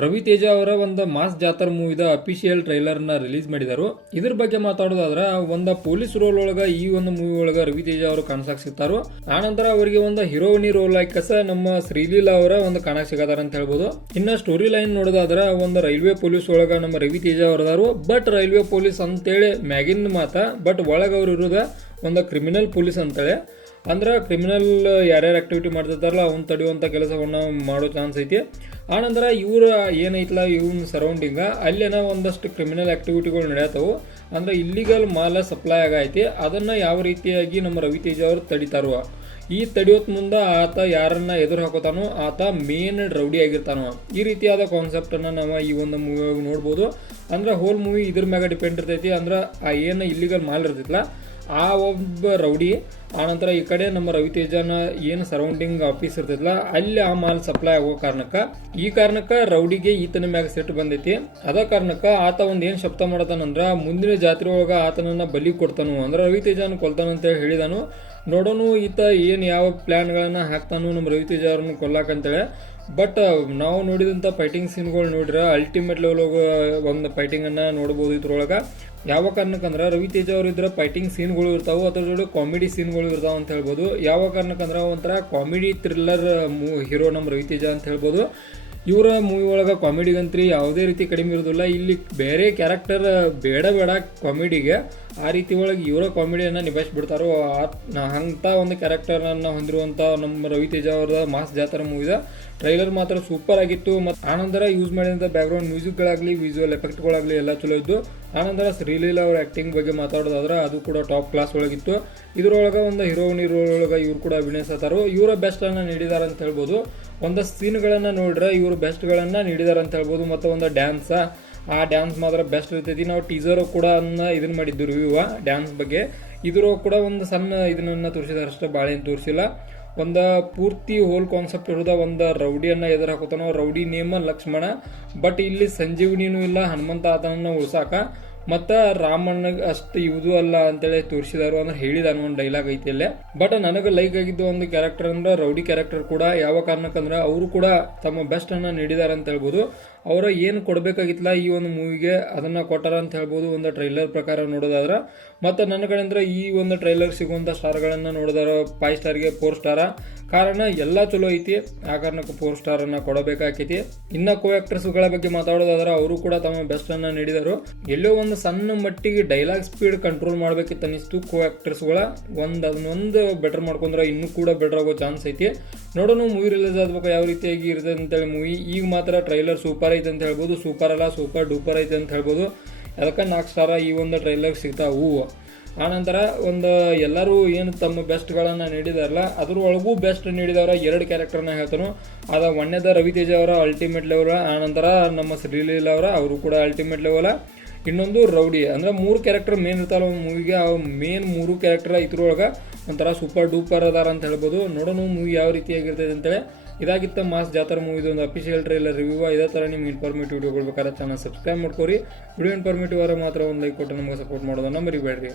ರವಿ ತೇಜ ಅವರ ಒಂದು ಮಾಸ್ ಜಾತರ್ ಮೂವಿದ ಅಫಿಷಿಯಲ್ ಟ್ರೈಲರ್ನ ರಿಲೀಸ್ ಮಾಡಿದರು. ಇದ್ರ ಬಗ್ಗೆ ಮಾತಾಡೋದಾದ್ರೆ, ಒಂದು ಪೊಲೀಸ್ ರೋಲ್ ಒಳಗ ಈ ಒಂದು ಮೂವಿ ಒಳಗ ರವಿ ತೇಜ ಅವರು ಕಾಣಿಸಾಕ್ ಸಿಗ್ತಾರು ಆನಂತರ ಅವರಿಗೆ ಒಂದು ಹೀರೋನಿ ರೋಲ್ ಆಕಸ ನಮ್ಮ ಶ್ರೀಲೀಲಾ ಅವರ ಒಂದು ಕಾಣಕ್ ಸಿಗತಾರ ಅಂತ ಹೇಳ್ಬೋದು. ಇನ್ನ ಸ್ಟೋರಿ ಲೈನ್ ನೋಡೋದಾದ್ರೆ, ಒಂದು ರೈಲ್ವೆ ಪೊಲೀಸ್ ಒಳಗ ನಮ್ಮ ರವಿ ತೇಜ ಅವರದಾರು. ಬಟ್ ರೈಲ್ವೆ ಪೊಲೀಸ್ ಅಂತೇಳಿ ಮ್ಯಾಗಿನ್ ಮಾತ ಬಟ್ ಒಳಗ ಅವ್ರು ಇರೋದ ಒಂದು ಕ್ರಿಮಿನಲ್ ಪೊಲೀಸ್ ಅಂತೇಳಿ. ಅಂದ್ರೆ ಕ್ರಿಮಿನಲ್ ಯಾರ್ಯಾರು ಆಕ್ಟಿವಿಟಿ ಮಾಡ್ತಿರ್ತಾರಲ್ಲ, ಅವ್ನ ತಡೆಯುವಂಥ ಕೆಲಸವನ್ನು ಮಾಡೋ ಚಾನ್ಸ್ ಐತಿ. ಆನಂತರ ಇವ್ರ ಏನೈತಲ್ಲ ಇವನ್ ಸರೌಂಡಿಂಗ ಅಲ್ಲೇನ ಒಂದಷ್ಟು ಕ್ರಿಮಿನಲ್ ಆಕ್ಟಿವಿಟಿಗಳು ನಡೆಯತ್ತವು ಅಂದ್ರೆ ಇಲ್ಲಿಗಲ್ ಮಾಲ ಸಪ್ಲೈ ಆಗೈತಿ. ಅದನ್ನ ಯಾವ ರೀತಿಯಾಗಿ ನಮ್ಮ ರವಿ ತೇಜ ಅವರು ತಡಿತಾರೋ. ಈ ತಡಿಯೋತ್ ಮುಂದೆ ಆತ ಯಾರನ್ನ ಎದುರು ಹಾಕೋತಾನೋ, ಆತ ಮೇನ್ ರೌಡಿ ಆಗಿರ್ತಾನೋ. ಈ ರೀತಿಯಾದ ಕಾನ್ಸೆಪ್ಟನ್ನು ನಾವು ಈ ಒಂದು ಮೂವಿ ನೋಡ್ಬೋದು. ಅಂದ್ರೆ ಹೋಲ್ ಮೂವಿ ಇದ್ರ ಮ್ಯಾಗ ಡಿಪೆಂಡ್ ಇರ್ತೈತಿ. ಅಂದ್ರೆ ಆ ಏನು ಇಲ್ಲಿಗಲ್ ಮಾಲ್ ಇರ್ತೈತಲ್ಲ ಆ ಒಬ್ಬ ರೌಡಿ ಆನಂತರ ಈ ಕಡೆ ನಮ್ಮ ರವಿತೇಜನ ಏನು ಸರೌಂಡಿಂಗ್ ಆಫೀಸ್ ಇರ್ತೈತಲ್ಲ, ಅಲ್ಲಿ ಆ ಮಾಲ್ ಸಪ್ಲೈ ಆಗೋ ಕಾರಣಕ್ಕ, ಈ ಕಾರಣಕ್ಕ ರೌಡಿಗೆ ಈತನ ಮ್ಯಾಗ ಸೆಟ್ ಬಂದೈತಿ. ಅದ ಕಾರಣಕ್ಕ ಆತ ಒಂದು ಏನು ಶಬ್ದ ಮಾಡತಾನಂದ್ರ ಮುಂದಿನ ಜಾತ್ರೆ ಒಳಗ ಆತನನ್ನ ಬಲಿ ಕೊಡ್ತಾನು. ಅಂದ್ರೆ ರವಿತೇಜನ ಕೊಲ್ತಾನು ಅಂತ ಹೇಳಿ ಹೇಳಿದಾನು. ನೋಡೋನು ಈತ ಏನು ಯಾವ ಪ್ಲಾನ್ ಗಳನ್ನ ಹಾಕ್ತಾನು ನಮ್ಮ ರವಿತೇಜ ಅವ್ರನ್ನ ಕೊಲ್ಲಾಕಂತೇಳಿ ಬಟ್ ನಾವು ನೋಡಿದಂತ ಫೈಟಿಂಗ್ ಸೀನ್ಗಳು ನೋಡಿರ ಅಲ್ಟಿಮೇಟ್ ಲೆವೆಲ್ ಒಂದು ಫೈಟಿಂಗ್ ನೋಡ್ಬೋದು ಇದ್ರೊಳಗ. ಯಾವ ಕಾರಣಕ್ಕಂದ್ರೆ ರವಿ ತೇಜ ಅವರು ಇದ್ರ ಫೈಟಿಂಗ್ ಸೀನ್ಗಳು ಇರ್ತಾವ, ಅದ್ರ ಜೋಡಿ ಕಾಮಿಡಿ ಸೀನ್ಗಳು ಇರ್ತಾವೆ ಅಂತ ಹೇಳ್ಬೋದು. ಯಾವ ಕಾರಣಕ್ಕಂದ್ರೆ ಒಂಥರ ಕಾಮಿಡಿ ಥ್ರಿಲ್ಲರ್ ಹೀರೋ ನಮ್ಮ ರವಿ ತೇಜ ಅಂತ ಹೇಳ್ಬೋದು. ಇವರ ಮೂವಿ ಒಳಗೆ ಕಾಮಿಡಿಗಂತ್ರಿ ಯಾವುದೇ ರೀತಿ ಕಡಿಮೆ ಇರೋದಿಲ್ಲ. ಇಲ್ಲಿ ಬೇರೆ ಕ್ಯಾರೆಕ್ಟರ್ ಬೇಡ ಬೇಡ ಕಾಮಿಡಿಗೆ ಆ ರೀತಿ ಒಳಗೆ ಇವರ ಕಾಮಿಡಿಯನ್ನು ನಿಭಾಯಿಸ್ಬಿಡ್ತಾರೋ ಅಂಥ ಒಂದು ಕ್ಯಾರೆಕ್ಟರನ್ನು ಹೊಂದಿರುವಂಥ ನಮ್ಮ ರವಿ ತೇಜ ಅವರ ಮಾಸ್ ಜಾತ್ರಾ ಮೂವಿದ ಟ್ರೈಲರ್ ಮಾತ್ರ ಸೂಪರ್ ಆಗಿತ್ತು. ಮತ್ತು ಆನಂತರ ಯೂಸ್ ಮಾಡಿದಂಥ ಬ್ಯಾಕ್ಗ್ರೌಂಡ್ ಮ್ಯೂಸಿಕ್ಗಳಾಗಲಿ ವಿಜುವಲ್ ಎಫೆಕ್ಟ್ಗಳಾಗಲಿ ಎಲ್ಲ ಚಲೋ ಇದ್ದು ಆನಂತರ ಶ್ರೀಲೀಲಾ ಅವರ ಆ್ಯಕ್ಟಿಂಗ್ ಬಗ್ಗೆ ಮಾತಾಡೋದಾದ್ರೆ ಅದು ಕೂಡ ಟಾಪ್ ಕ್ಲಾಸ್ ಒಳಗಿತ್ತು. ಇದರೊಳಗೆ ಒಂದು ಹೀರೋಯಿನಿ ರೋಲ್ ಒಳಗೆ ಇವ್ರು ಕೂಡ ಅಭಿನಯಿಸತ್ತಾರೋ ಇವರ ಬೆಸ್ಟನ್ನು ನೀಡಿದ್ದಾರೆ ಅಂತ ಹೇಳ್ಬೋದು. ಒಂದು ಸೀನ್ಗಳನ್ನು ನೋಡ್ರೆ ಇವರು ಬೆಸ್ಟ್ಗಳನ್ನು ನೀಡಿದ್ದಾರೆ ಅಂತ ಹೇಳ್ಬೋದು. ಮತ್ತು ಒಂದು ಡ್ಯಾನ್ಸ ಆ ಡ್ಯಾನ್ಸ್ ಮಾತ್ರ ಬೆಸ್ಟ್ ಇರ್ತೈತಿ. ನಾವು ಟೀಸರು ಕೂಡ ಇದನ್ನ ಮಾಡಿದ್ದು ರಿವ್ಯೂವ ಡ್ಯಾನ್ಸ್ ಬಗ್ಗೆ. ಇದ್ರ ಕೂಡ ಒಂದು ಸಣ್ಣ ಇದನ್ನ ತೋರಿಸಿದಾರೆ ಅಷ್ಟೇ ಭಾಳ ತೋರಿಸಿಲ್ಲ. ಒಂದು ಪೂರ್ತಿ ಹೋಲ್ ಕಾನ್ಸೆಪ್ಟ್ ಇರೋದ ಒಂದು ರೌಡಿಯನ್ನ ಎದುರು ಹಾಕೋತಾನೋ. Rowdy name Lakshmana. ಬಟ್ ಇಲ್ಲಿ ಸಂಜೀವಿನಿನೂ ಇಲ್ಲ, ಹನುಮಂತ ಆತನನ್ನ ಉಳ್ಸಾಕ. ಮತ್ತು ರಾಮಣ್ಣಗೆ ಅಷ್ಟು ಇವುದು ಅಲ್ಲ ಅಂತೇಳಿ ತೋರಿಸಿದಾರು ಅಂದ್ರೆ ಹೇಳಿದಾನು ಒಂದು ಡೈಲಾಗ್ ಐತಿ ಇಲ್ಲೇ ಬಟ್ ನನಗೆ ಲೈಕ್ ಆಗಿದ್ದು ಒಂದು ಕ್ಯಾರೆಕ್ಟರ್ ಅಂದ್ರೆ ರೌಡಿ ಕ್ಯಾರೆಕ್ಟರ್ ಕೂಡ. ಯಾವ ಕಾರಣಕ್ಕಂದ್ರೆ ಅವರು ಕೂಡ ತಮ್ಮ ಬೆಸ್ಟ್ ಅನ್ನ ನೀಡಿದಾರೆ ಅಂತ ಹೇಳ್ಬೋದು. ಅವರ ಏನು ಕೊಡಬೇಕಾಗಿತ್ತಲ್ಲ ಈ ಒಂದು ಮೂವಿಗೆ ಅದನ್ನು ಕೊಟ್ಟಾರ ಅಂತ ಹೇಳ್ಬೋದು ಒಂದು ಟ್ರೈಲರ್ ಪ್ರಕಾರ ನೋಡೋದಾದ್ರೆ. ಮತ್ತು ನನ್ನ ಕಡೆಯಿಂದ ಈ ಒಂದು ಟ್ರೈಲರ್ ಸಿಗುವಂಥ ಸ್ಟಾರ್ಗಳನ್ನು ನೋಡಿದಾರ ಫೈವ್ ಸ್ಟಾರ್ಗೆ ಫೋರ್ ಸ್ಟಾರ ಕಾರಣ ಎಲ್ಲ ಚಲೋ ಐತಿ ಆ ಕಾರಣಕ್ಕೆ ಫೋರ್ ಸ್ಟಾರನ್ನು ಕೊಡಬೇಕಾಕೈತಿ. ಇನ್ನ ಕೋ ಗಳ ಬಗ್ಗೆ ಮಾತಾಡೋದಾದ್ರೆ ಅವರು ಕೂಡ ತಮ್ಮ ಬೆಸ್ಟ್ ಅನ್ನ ನೀಡಿದರು. ಎಲ್ಲೋ ಒಂದು ಸಣ್ಣ ಮಟ್ಟಿಗೆ ಡೈಲಾಗ್ ಸ್ಪೀಡ್ ಕಂಟ್ರೋಲ್ ಮಾಡಬೇಕಿತ್ತು ಅನ್ನಿಸ್ತು ಕೋ ಗಳ ಒಂದು ಅದನ್ನೊಂದು ಬೆಟರ್ ಮಾಡ್ಕೊಂಡ್ರೆ ಇನ್ನೂ ಕೂಡ ಬೆಟರ್ ಆಗೋ ಚಾನ್ಸ್ ಐತಿ. ನೋಡೋಣ ಮೂವಿ ರಿಲೀಸ್ ಆಗ್ಬೇಕು, ಯಾವ ರೀತಿಯಾಗಿ ಇರ್ತದೆ ಅಂತೇಳಿ ಮೂವಿ ಈಗ ಮಾತ್ರ ಟ್ರೈಲರ್ ಸೂಪರ್ ಐತೆ ಅಂತ ಹೇಳ್ಬೋದು. ಸೂಪರ್ ಅಲ್ಲ ಸೂಪರ್ ಡೂಪರ್ ಐತೆ ಅಂತ ಹೇಳ್ಬೋದು. ಅದಕ್ಕೆ ನಾಲ್ಕು ಸ್ಟಾರ ಈ ಒಂದು ಟ್ರೈಲರ್ ಸಿಗ್ತಾವು ಆನಂತರ ಒಂದು ಎಲ್ಲರೂ ಏನು ತಮ್ಮ ಬೆಸ್ಟ್ಗಳನ್ನು ನೀಡಿದಾರಲ್ಲ, ಅದ್ರೊಳಗೂ ಬೆಸ್ಟ್ ನೀಡಿದವರ ಎರಡು ಕ್ಯಾರೆಕ್ಟರ್ನ ಹೇಳ್ತಾನು. ಅದ ಒಂದೇದ ರವಿ ತೇಜ ಅವರ ಅಲ್ಟಿಮೇಟ್ ಲೆವೆಲ್ ಆನಂತರ ನಮ್ಮ ಶ್ರೀಲೀಲ ಅವರ, ಅವರು ಕೂಡ ಅಲ್ಟಿಮೇಟ್ ಲೆವೆಲ ಇನ್ನೊಂದು ರೌಡಿ, ಅಂದ್ರೆ ಮೂರು ಕ್ಯಾರೆಕ್ಟರ್ ಮೇನ್ ಇರ್ತಾರ ಒಂದು ಮೂವಿಗೆ ಆ ಮೇನ್ ಮೂರು ಕ್ಯಾರೆಕ್ಟರ್ ಇದ್ರೊಳಗೆ ಒಂಥರ ಸೂಪರ್ ಡೂಪರ್ ಅದಾರ ಅಂತ ಹೇಳ್ಬೋದು. ನೋಡೋಣ ಮೂವಿ ಯಾವ ರೀತಿಯಾಗಿರ್ತದೆ ಅಂತೇಳಿ. ಇದಾಗಿತ್ತು ಮಾಸ್ ಜಾತ್ರಾ ಮೂವಿದು ಒಂದು ಅಫಿಷಿಯಲ್ ಟ್ರೈಲರ್ ರಿವ್ಯೂ ಇದೇ ಥರ ನಿಮ್ಗೆ ಇನ್ಫಾರ್ಮೇಟಿವ್ ವಿಡಿಯೋಗಳು ಬೇಕಾದ್ರೆ ಚಾನಲ್ ಸಬ್ಸ್ಕ್ರೈಬ್ ಮಾಡ್ಕೋರಿ. ವಿಡಿಯೋ ಇನ್ಫಾರ್ಮೇಟಿವ್ ಆದ್ರೆ ಮಾತ್ರ ಒಂದು ಲೈಕ್ ಕೊಟ್ಟು ನಮಗೆ ಸಪೋರ್ಟ್ ಮಾಡೋದನ್ನ ಮರಿಬೇಡ್ರಿ.